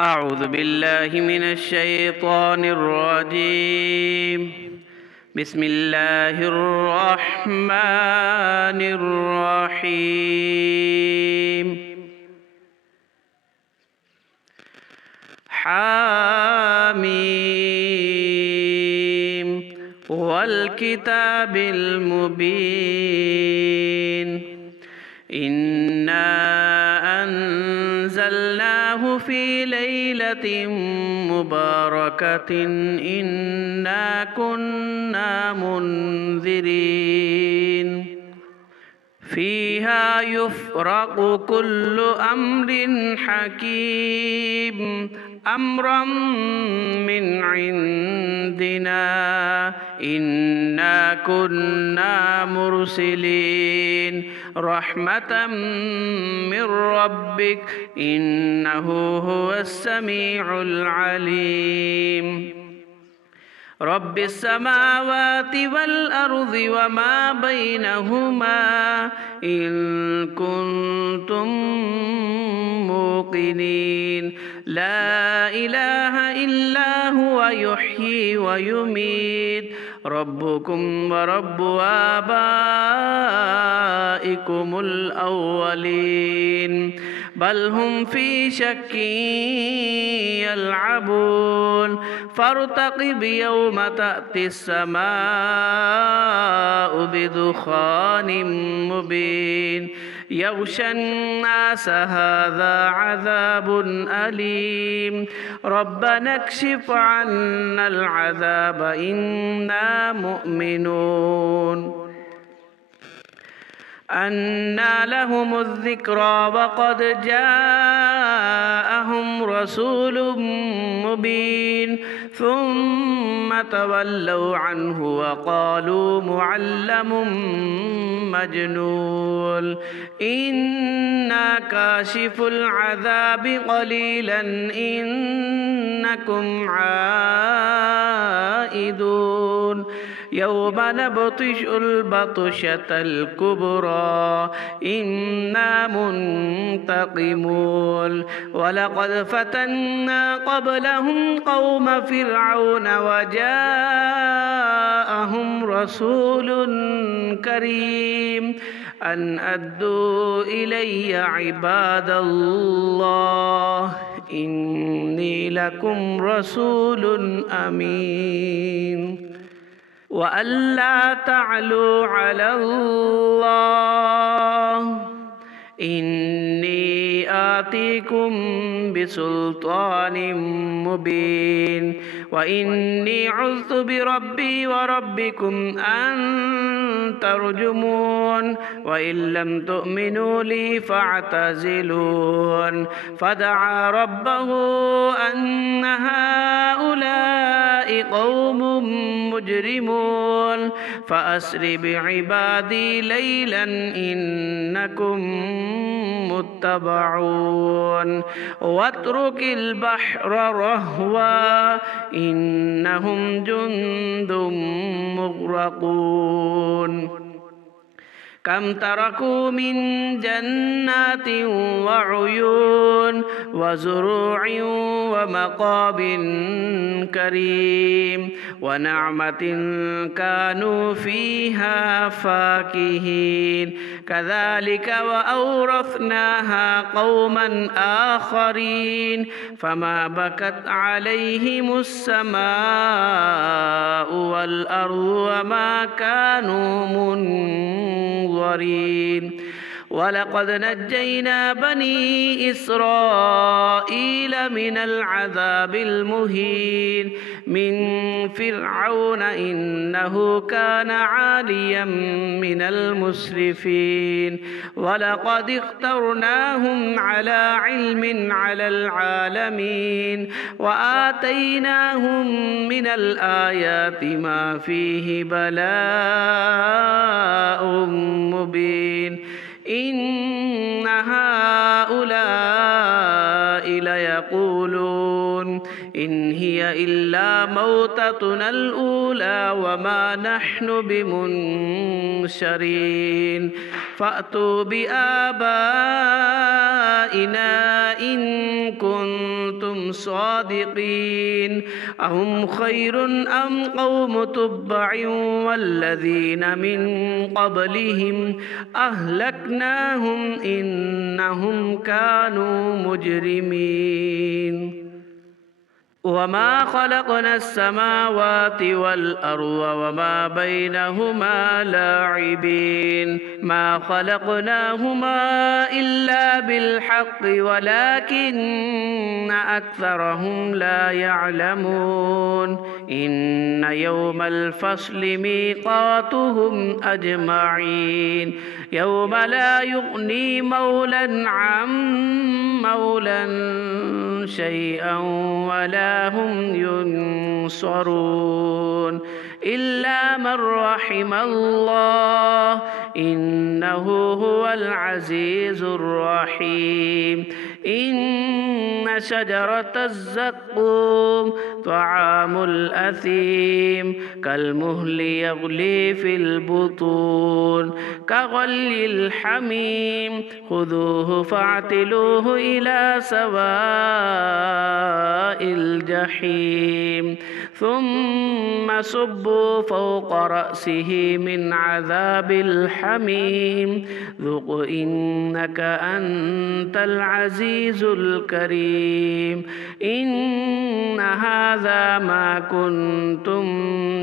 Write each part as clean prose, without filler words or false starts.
أعوذ بالله من الشيطان الرجيم. بسم الله الرحمن الرحيم. حاميم والكتاب المبين. إنا أنزلناه في ليلة مباركة إنا كنا منذرين فيها يفرق كل أمر حكيم أمرا من عندنا إنا كنا مرسلين رحمة من ربك إنه هو السميع العليم. رب السماوات والأرض وما بينهما إن كنتم موقنين لا إله إلا هو يحيي ويميت ربكم ورب آبائكم الأولين بل هم في شك يلعبون فارتقب يوم تأتي السماء بدخان مبين يغشى الناس هذا عذاب أليم ربنا اكشف عنا العذاب إنا مؤمنون. أنى لهم الذكرى وقد جاءهم رسول مبين ثم تولوا عنه وقالوا معلم مجنون إنا كاشف العذاب قليلا إنكم عائدون يوم نبطش البطشة الكبرى إنا منتقمون ولقد فتنا قبلهم قوم فرعون وجاءهم رسول كريم أن أدوا إلي عباد الله إني لكم رسول أمين وأن لا تعلوا على الله إني آتيكم بسلطان مبين وإني عذت بربي وربكم أن ترجمون وإن لم تؤمنوا لي فاعتزلون فدعا ربه أن هؤلاء قوم مجرمون فأسر بعبادي ليلا إنكم متبعون واترك البحر رهوا إنهم جند مغرقون كم تركوا من جنات وعيون وزروع ومقام كريم ونعمة كانوا فيها فاكهين كذلك وأورثناها قوما آخرين فما بكت عليهم السماء والأرض وما كانوا منظرين ولقد نجينا بني إسرائيل من العذاب المهين من فرعون إنه كان عاليا من المسرفين ولقد اخترناهم على علم على العالمين وآتيناهم من الآيات ما فيه بلاء مبين إن هؤلاء ليقولون إن هي إلا موتتنا الأولى وما نحن بمنشرين فأتوا بآبائنا إن كنتم صادقين أهم خير أم قوم تبع والذين من قبلهم أهلكناهم إنهم كانوا مجرمين وما خلقنا السماوات والأرض وما بينهما لاعبين ما خلقناهما إلا بالحق ولكن أكثرهم لا يعلمون إن يوم الفصل ميقاتهم أجمعين يوم لا يغني مولى عن مولى شيئا ولا هم ينصرون إلا من رحم الله إنه هو العزيز الرحيم إن شجرة الزقوم طعام الأثيم كالمهل يغلي في البطون كغلي الحميم خذوه فاعتلوه إلى سواء الجحيم ثم صبوا فوق رأسه من عذاب الحميم ذق إنك أنت العزيز الكريم إن هذا ما كنتم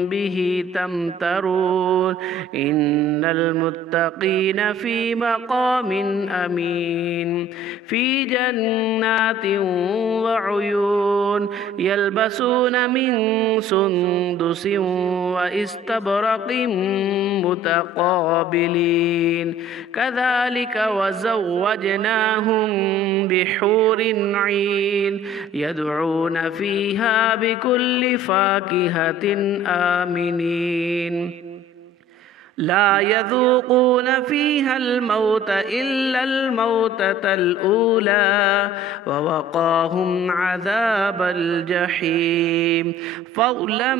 به تمترون إن المتقين في مقام أمين في جنات وعيون يلبسون من سندس واستبرق متقابلين كذلك وزوجناهم بحور عين يدعون فيها بكل فاكهة آمنين لا يذوقون فيها الموت إلا الموتة الأولى ووقاهم عذاب الجحيم فضلا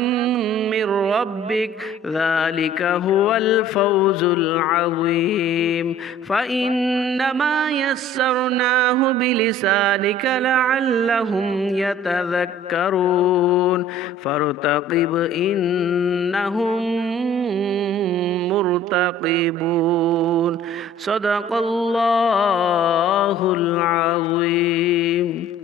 من ربك ذلك هو الفوز العظيم فإنما يسرناه بلسانك لعلهم يتذكرون فارتقب إنهم مرتقبون صدق الله العظيم.